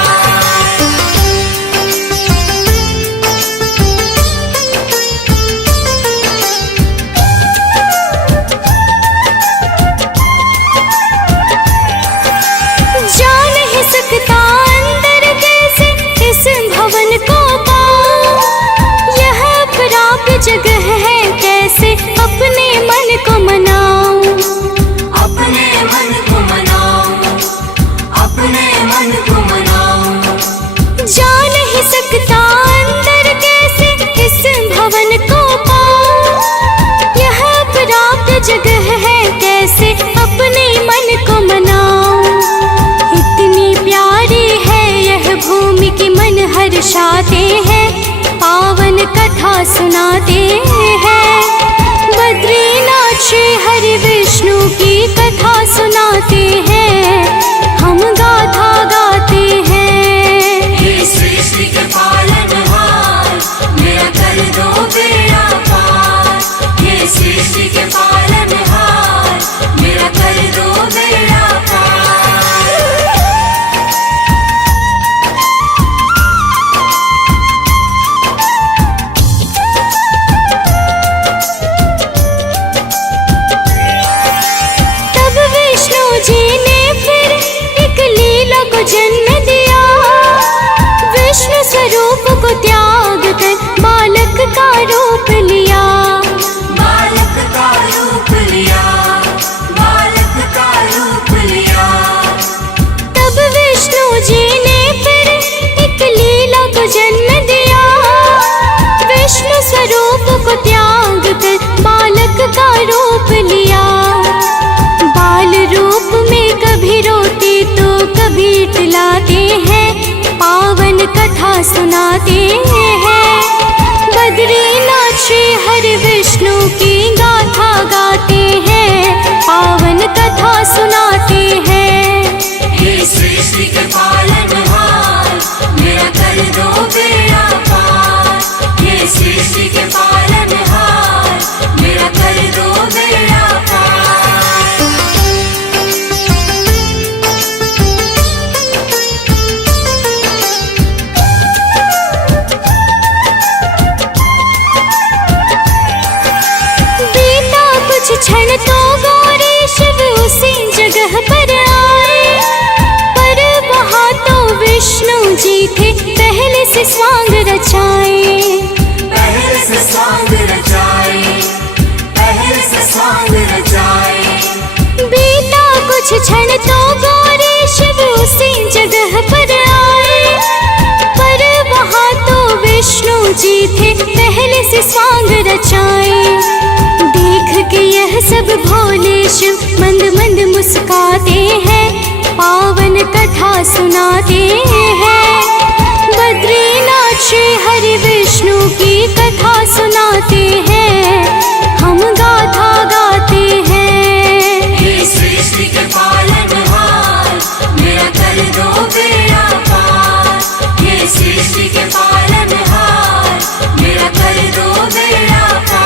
सुनाते हैं। बद्रीनाथ श्री हरि विष्णु की गाथा गाते हैं, पावन कथा सुनाते हैं। हे सृष्टि के पालनहार, मेरा कर दो बेड़ा पार। हे सृष्टि के पालनहार, मेरा कर दो बेड़ा पार। बीता कुछ क्षण तो गौरी शिव उसी जगह पर आए, पर वहाँ तो विष्णु जी थे पहले से स्वांग रचाए। पहले से स्वांग रचाए, पहले से स्वांग रचाए। बीता कुछ क्षण तो गौरी शिव उसी जगह पर आए, पर वहाँ तो विष्णु जी थे पहले से स्वांग रचाए। देख के यह सब भोले शिव मंद मंद मुस्काते हैं, पावन कथा सुनाते हैं। बद्रीनाथ श्री हरि विष्णु की कथा सुनाते हैं, हम गाथा गाते हैं। हे सृष्टि के पालनहार, मेरा कर दो बेड़ा पार। हे सृष्टि के पालनहार, मेरा कर दो बेड़ा पार।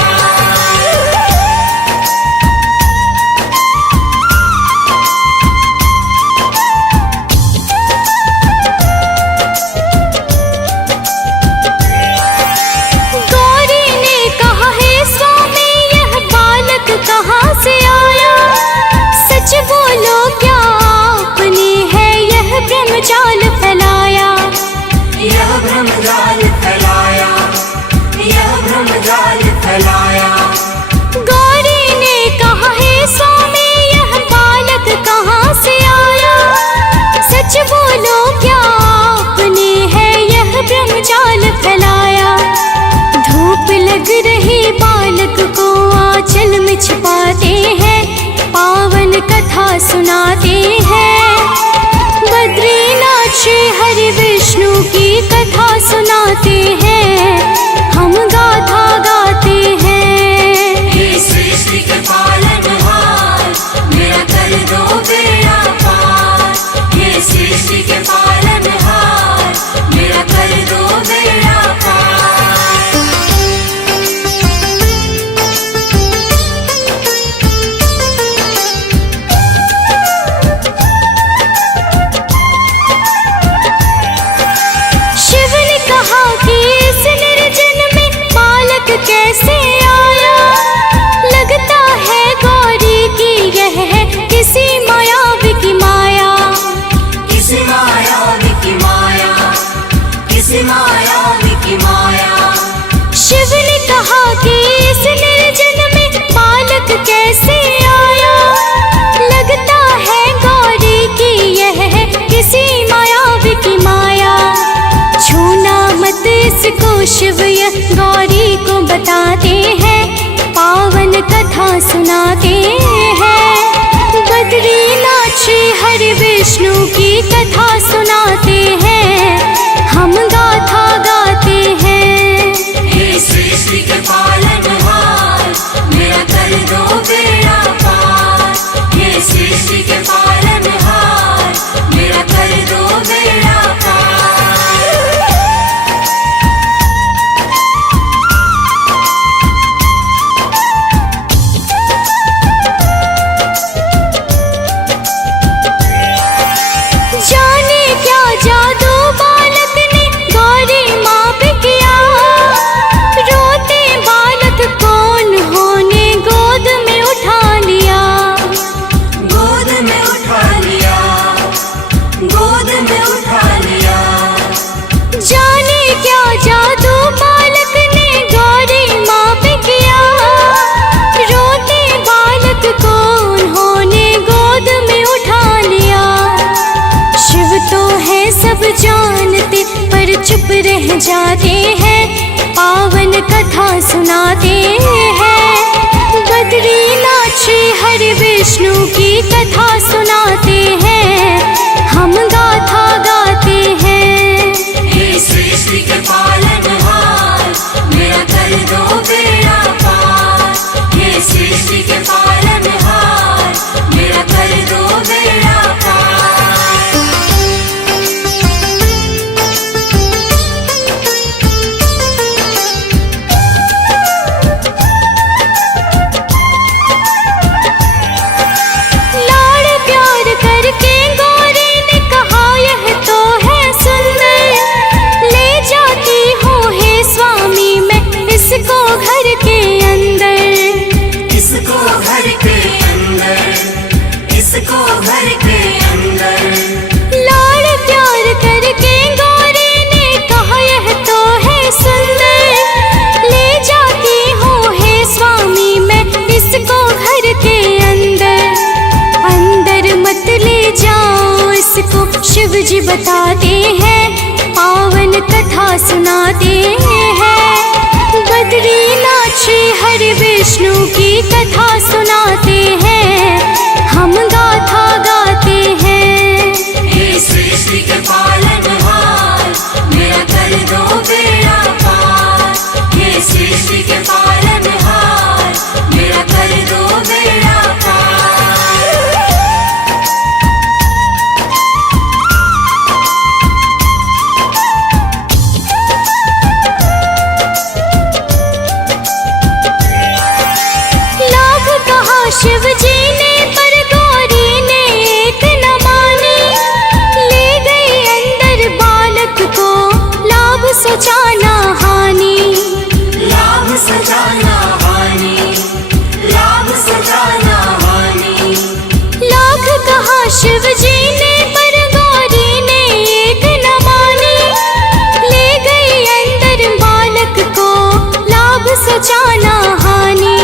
गौरी ने कहा, हे स्वामी यह बालक कहाँ से आया? सच बोलो क्या आपने है यह ब्रह्मजाल फैलाया? यह ब्रह्मजाल फैलाया, यह ब्रह्मजाल फैलाया। गौरी ने कहा, हे स्वामी यह बालक कहाँ से आया? सच बोलो क्या आपने है यह ब्रह्मजाल फैलाया? धूप लग रही बालक को आंचल में छिपाते हैं, पावन कथा सुनाते हैं। बद्रीनाथ श्री हरि विष्णु की कथा सुनाते हैं, हम गाथा गाते हैं। हे सृष्टि के पालनहार, मेरा कर दो बेड़ा पार। हे सृष्टि के पालनहार, मेरा कर दो बेड़ा पार। शिव ने कहा कि इस निर्जन में बालक कैसे आया? लगता है गौरी की यह है किसी मायावी की माया। किसी मायावी की माया, किसी मायावी की माया। शिव ने कहा कि इस निर्जन में बालक कैसे आया? लगता है गौरी की यह है किसी मायावी की माया। छूना मत इसको शिव यह गौरी को बताते हैं, पावन कथा सुनाते हैं। बद्रीनाथ श्री हरि विष्णु की कथा सुनाते हैं, हम गाथा गाते हैं। हे सृष्टि के पालनहार, मेरा कर दो बेड़ा पार। हे सृष्टि के पालनहार, मेरा कर दो बेड़ा पार। जाने क्या जादू बालक ने गौरी माँ पे किया? रोते बालक कौन होने गोद में उठा लिया। गोद में उठा लिया, गोद में उठा लिया। जाने क्या जादू बालक ने गौरी माँ पे किया? रोते बालक कौन होने गोद में उठा लिया। शिव तो है सब जानते पर चुप रह जाते हैं, पावन कथा सुनाते हैं। बद्रीनाथ श्री हरि विष्णु की कथा सुनाते हैं, हम गाथा गाते हैं। हे सृष्टि के पालनहार, इसको घर के अंदर। लाड़ प्यार करके गौरी ने कहा यह तो है सुंदर, ले जाती हूँ हे स्वामी मैं इसको घर के अंदर। अंदर मत ले जाओ इसको शिव जी बताते हैं, पावन कथा सुनाते हैं। बद्रीनाथ श्री हरि विष्णु की कथा सुनाते हैं, हम गाथा गाते हैं। हे सृष्टि के पालनहार, मेरा कर दो बेड़ा पार। हे सृष्टि के पालनहार, मेरा कर दो बेड़ा पार। लाख कहा शिव जी ने पर गौरी ने एक न मानी, ले गई अंदर बालक को लाभ सोचा ना हानि। लाभ सजाना हानि, लाभ सजाना हानि। लाख कहा शिव जी ने पर गौरी ने एक न मानी, ले गई अंदर बालक को लाभ सोचा ना हानि।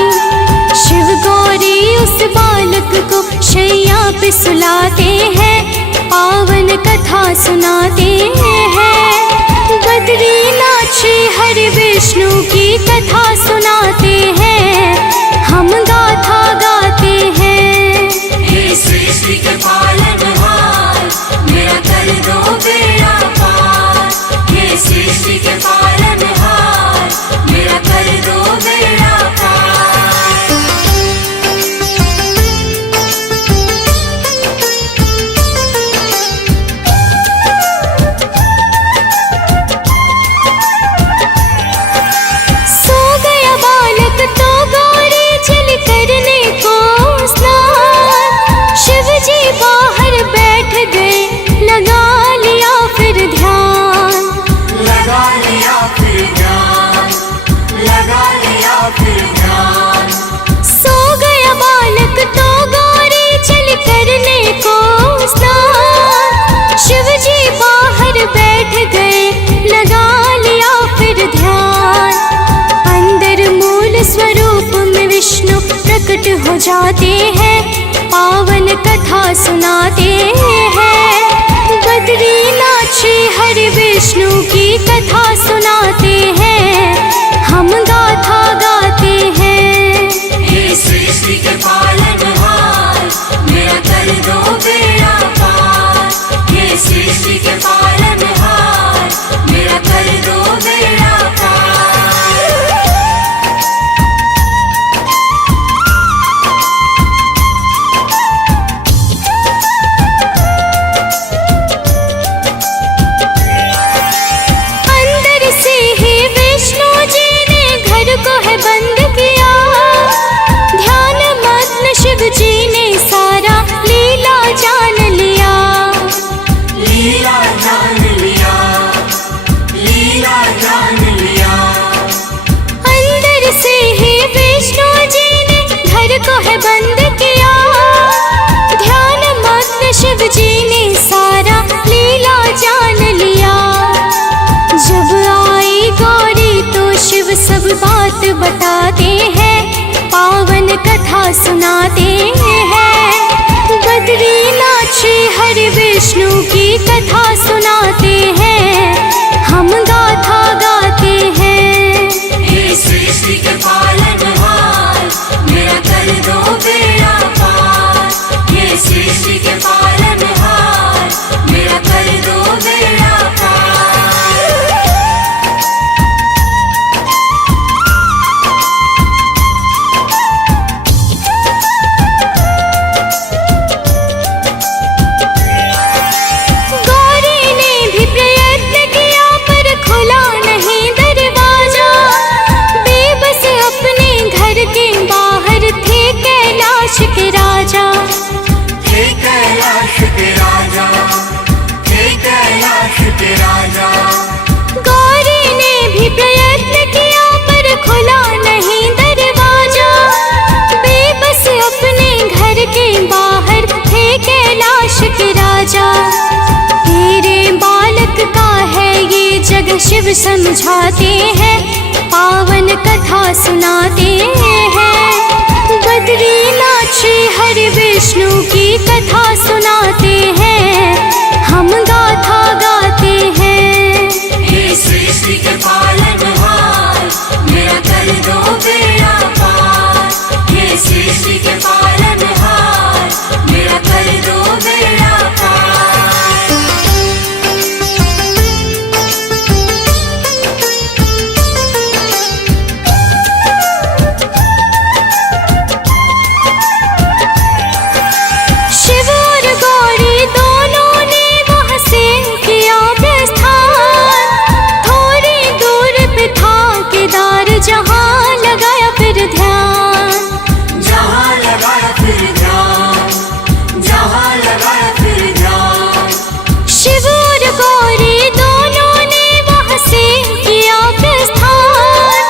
शिव गौरी उस बालक को शैया पे सुलाते हैं, पावन कथा सुनाते हैं। बद्रीनाथ श्री हरि विष्णु की कथा सुनाते हैं, हम गाथा गाते हैं। हे सृष्टि के पालनहार, मेरा कर दो बेड़ा पार। हे सृष्टि के पालनहार, मेरा कर दो बेड़ा पार। सो गया बालक तो गौरी चल करने को स्नान। शिव जी बाहर बैठ गए, लगा लिया फिर ध्यान। लगा लिया फिर ध्यान, लगा लिया फिर ध्यान। सो गया बालक तो गौरी चल करने को स्नान। शिव जी बाहर बैठ गए, लगा लिया फिर ध्यान। अंदर मूल स्वरूप में विष्णु प्रकट हो जाते हैं, पावन कथा सुनाते हैं। बद्रीनाथ श्री हरि विष्णु की कथा सुनाते हैं, हम गाथा गाते हैं। हे सृष्टि के पालनहार, मेरा कर दो बेड़ा पार। हे सृष्टि के पालनहार, मेरा कर दो बेड़ा पार। अंदर से ही विष्णु जी ने घर को है बंद किया, ध्यान मग्न शिव जी ने सारा लीला जान लिया। लीला जान लिया, लीला जान लिया। अंदर से ही विष्णु जी ने घर को है बंद किया, ध्यान मग्न शिव जी ने सारा लीला जान लिया। जब आई गौरी तो शिव सब बात बताते हैं, पावन कथा सुनाते हैं। बद्रीनाथ श्री हरि विष्णु की कथा सुनाते हैं, हम गाथा गाते हैं। हे सृष्टि के पालनहार, मेरा कर दो बेड़ा पार। हे सृष्टि के पालनहार, मेरा कर दो बेड़ा पार। शिव समझाते हैं, पावन कथा सुनाते हैं। बद्रीनाथ श्री हरि विष्णु की कथा सुनाते हैं, हम गाथा गाते हैं। हे सृष्टि के पालनहार, मेरा कर दो बेड़ा पार। हे सृष्टि के पालनहार, मेरा कर दो बेड़ा पार। शिव और गौरी दोनों ने वहाँ से किया प्रस्थान। थोड़ी दूर पे था केदार, जहाँ लगाया फिर ध्यान। जहाँ लगाया फिर ध्यान, जहाँ लगाया फिर ध्यान। शिव और गौरी दोनों ने वहाँ से किया प्रस्थान।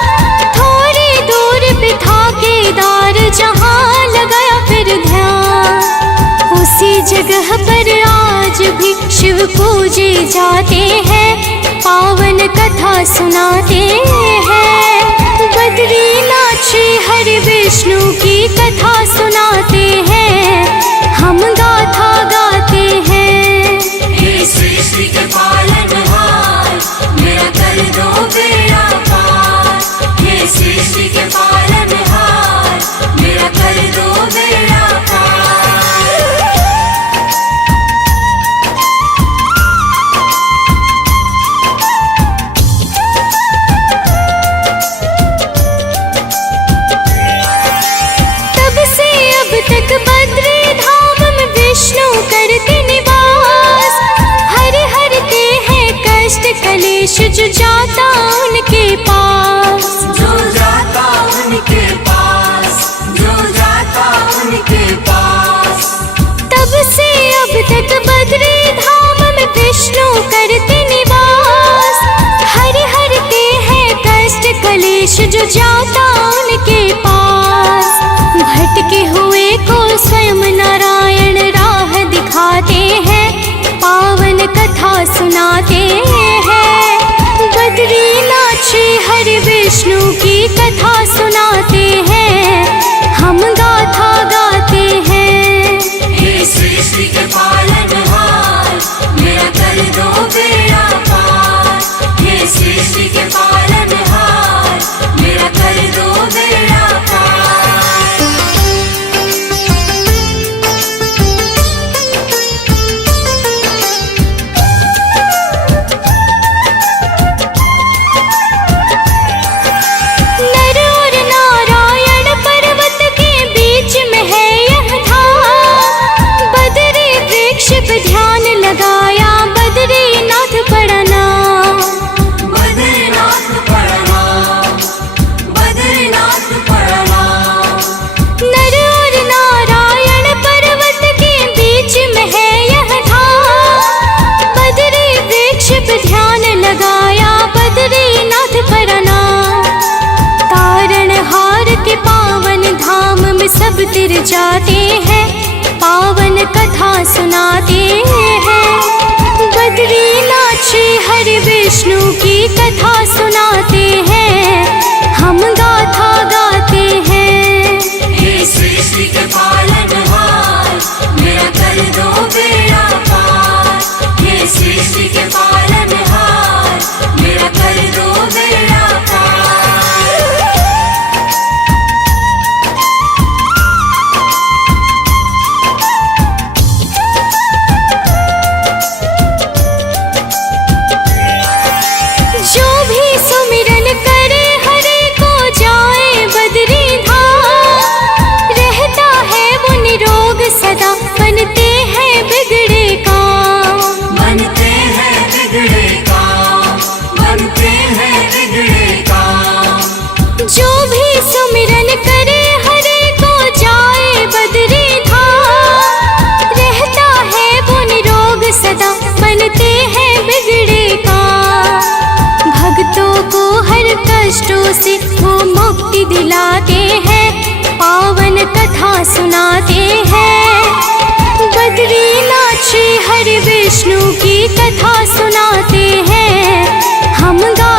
थोड़ी दूर पे था केदार, जहाँ लगाया फिर ध्यान। उसी जगह पर आज भी शिव पूजे जाते हैं, पावन कथा सुनाते हैं। बद्रीनाथ श्री हरि विष्णु की कथा सुनाते हैं, हम गाथा गाते हैं। हे सृष्टि के पालनहार, मेरा कर दो बेड़ा पार। हे सृष्टि के पालनहार, मेरा कर दो बेड़ा पार। तब से अब तक बद्री धाम में विष्णु करते निवास। हर हरते हैं कष्ट कलेश जो जाता उनके पास। जो जाता उनके पास, जो जाता उनके पास। तब से अब तक बद्री धाम में विष्णु करते निवास। हर हरते हैं कष्ट कलेश जो जाता उनके पास। भटके हुए को स्वयं नारायण राह दिखाते हैं, पावन कथा सुनाते हैं। बद्रीनाथ श्री हरि विष्णु की कथा सुनाते हैं, हम गाथा गाते हैं। हे सृष्टि के पालनहार, मेरा कर दो बेड़ा पार। हे सृष्टि के पालनहार, मेरा कर दो बेड़ा पार। नर और नारायण पर्वत के बीच में है यह धाम। बद्री वृक्ष पे ध्यान लगाया, बद्रीनाथ पड़ा नाम। बद्रीनाथ प्रणाम, बद्रीनाथ प्रणाम। नर और नारायण पर्वत के बीच में है यह धाम। बद्री वृक्ष पे ध्यान लगाया, बद्रीनाथ पड़ा नाम। तारणहार के पावन धाम में सब तिर जाते हैं, पावन कथा सुनाते हैं। बद्रीनाथ श्री हरि विष्णु की कथा सुनाते हैं, हम गाथा गाते हैं। हे सृष्टि के पालनहार, मेरा कर दो बेड़ा पार। हे सृष्टि के पालनहार, मेरा कर दो बेड़ा पार। जो भी सुमिरन करे हरे को जाए बद्री धाम। रहता है वो निरोग सदा, बनते हैं बिगड़े काम। बनते हैं बिगड़े काम, बनते हैं बिगड़े काम। जो भी सुमिरन करे हरे को जाए बद्री धाम। रहता है वो निरोग सदा, बनते हैं बिगड़े काम। भक्तों को हर कष्टों से वो मुक्ति दिलाते हैं, पावन कथा सुनाते हैं। बद्रीनाथ श्री हरि विष्णु की कथा सुनाते हैं, हम गा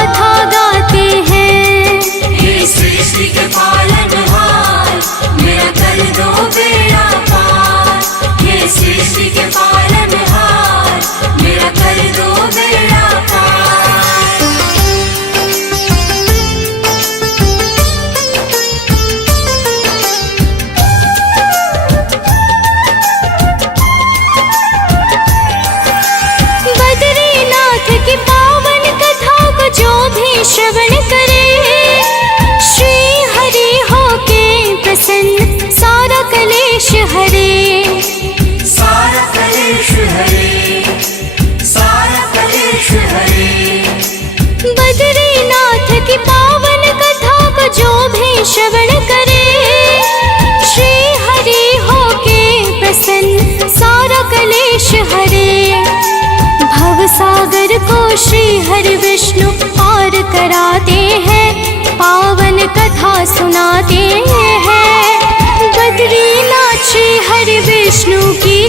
सारा कलेश हरे। भव सागर को श्री हरि विष्णु पार कराते हैं, पावन कथा सुनाते हैं। बद्रीनाथ श्री हरि विष्णु की